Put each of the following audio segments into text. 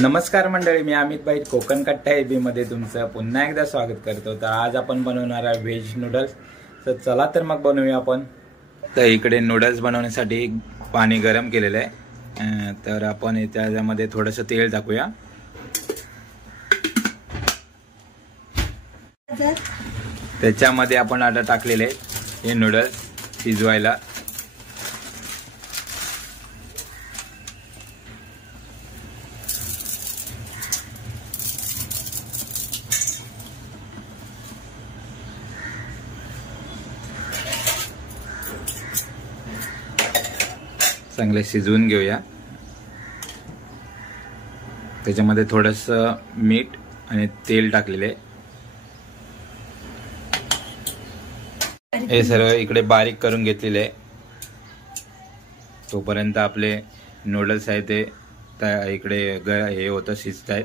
नमस्कार मंडळी, मी अमित भाई कोकण कट्टा एबी मध्ये तुमचं पुन्हा एकदा स्वागत करतो। तर आज आपण बनवणार आहे व्हेज नूडल्स। तर चला तर मग बनवूया आपण। तर इकडे नूडल्स बनवण्यासाठी पाणी गरम केलेलं आहे। तर आपण त्यामध्ये थोडंसं तेल टाकूया। त्याच्यामध्ये आपण आता टाकलेले हे नूडल्स शिजवायला। चांगले शिजवून घेऊया। त्याच्यामध्ये थोडंसं मीठ आणि तेल टाकलेले। हे सर्व इकडे बारीक करून घेतलेले आहे। तोपर्यंत आपले नूडल्स आहे ते इकडे हे होतं, शिजत आहेत।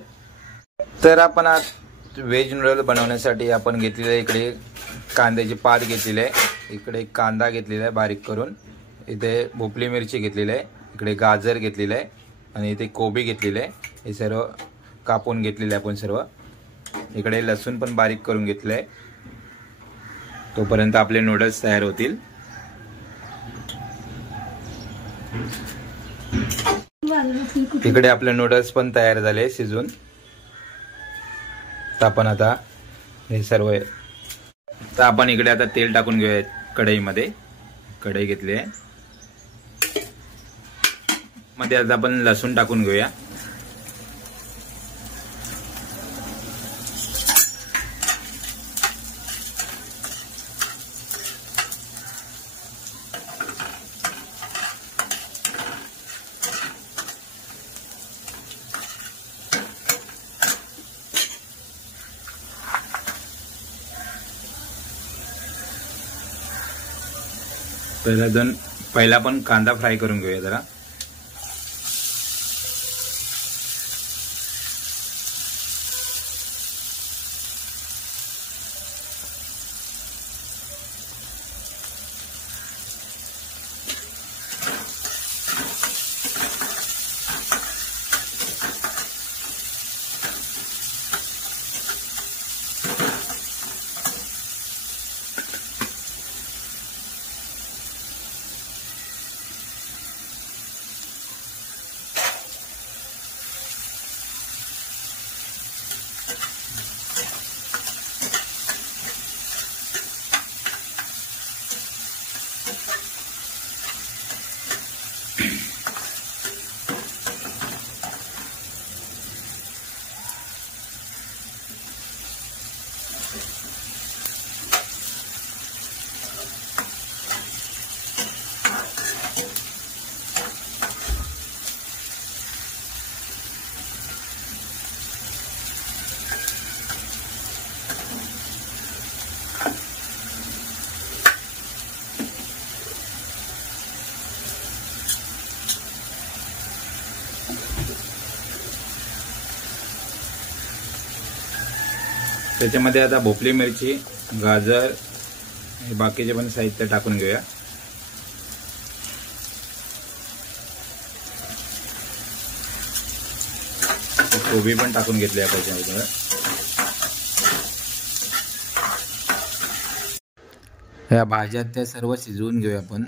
तर आपण आज व्हेज नूडल बनवण्यासाठी आपण घेतलेले इकडे कांद्याची पात घेतलेली आहे। इकडे कांदा घेतलेला आहे बारीक करून। इथे भोपळी मिरची घेतलेली आहे। इकडे गाजर घेतलेलं आहे आणि इथे कोबी घेतलेले आहे। हे सर्व कापून घेतलेले आपण सर्व। इकडे लसूण पण बारीक करून घेतले आहे। तोपर्यंत आपले नूडल्स तयार होतील। इकडे आपले नूडल्स पण तयार झाले शिजून। तर आपण आता हे सर्व तर आपण इकडे आता तेल टाकून घेऊया कढईमध्ये। कढई घेतली आहे, मध्ये आता आपण लसूण टाकून घेऊया। पहिला पण कांदा फ्राय करून घेऊया जरा। त्याच्यामध्ये आता भोपळी मिरची, गाजर हे बाकीचे पण साहित्य टाकून घेऊया। कोबी पण टाकून घेतली आहे त्याच्यामध्ये। या भाज्या त्या सर्व शिजवून घेऊया आपण।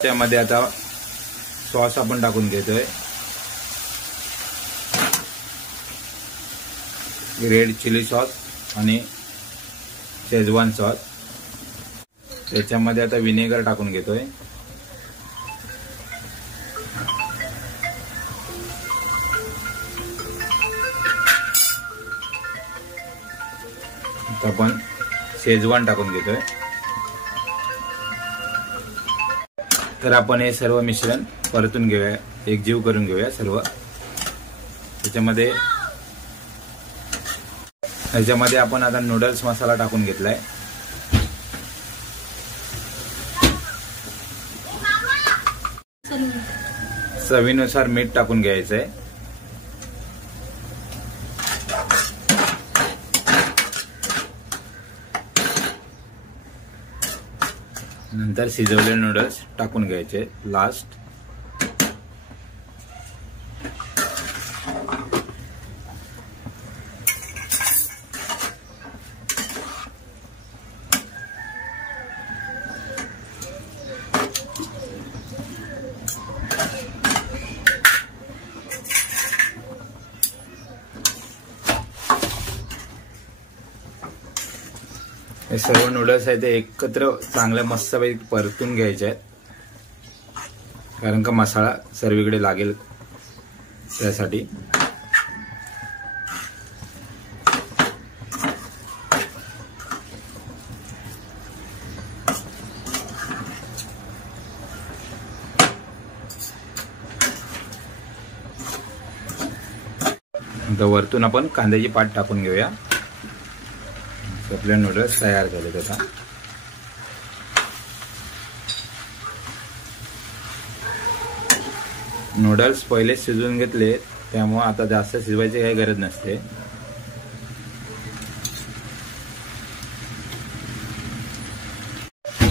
त्यामध्ये आता सॉस आपण टाकून घेतोय। रेड चिली सॉस आणि शेजवान सॉस। त्याच्यामध्ये आता विनेगर टाकून घेतोय। आता आपण शेजवान टाकून घेतोय। तर आपण हे सर्व मिश्रण परतून घेऊया, एकजीव करून घेऊया सर्व। त्याच्यामध्ये आपण आता नूडल्स मसाला टाकून घेतलाय। चवीनुसार मीठ टाकून घ्यायचंय. नंतर शिजवलेले नूडल्स टाकून घ्यायचे लास्ट. हे सर्व नूडल्स आहेत ते एकत्र चांगल्या मस्तपैकी परतून घ्यायचे आहेत, कारण का मसाला सर्वीकडे लागेल त्यासाठी. आता वरतून आपण कांद्याची पात टाकून घेऊया. आपले नूडल्स तयार झालेत. आता नूडल्स पहिले शिजवून घेतले, त्यामुळे आता जास्त शिजवायची काही गरज नसते.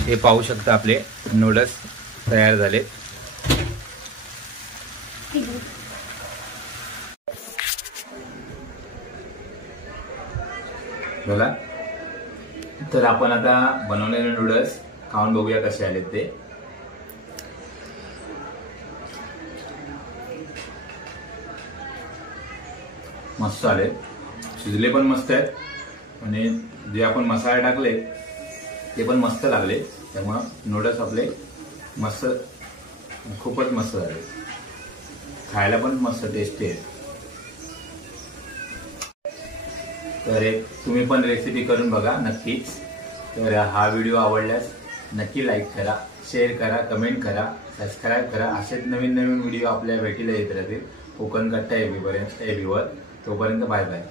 हे पाहू शकता आपले नूडल्स तयार झाले. बघा, तर आपण आता बनवलेले नूडल्स खाऊन बघूया कसे आलेत ते. मस्त आले, शिजले पण मस्त आहेत आणि जे आपण मसाले टाकले ते पण मस्त लागले. त्यामुळं नूडल्स आपले मस्त, खूपच मस्त झाले, खायला पण मस्त टेस्टी आहे. तर तुम्ही पण रेसिपी करून बघा नक्कीच. तर हा व्हिडिओ आवडल्यास नक्की लाईक करा, शेअर करा, कमेंट करा, सबस्क्राईब करा. असेच नवीन नवीन व्हिडिओ आपल्या भेटीला येत राहतील कोकण कट्टा एबीवर. तोपर्यंत बाय बाय.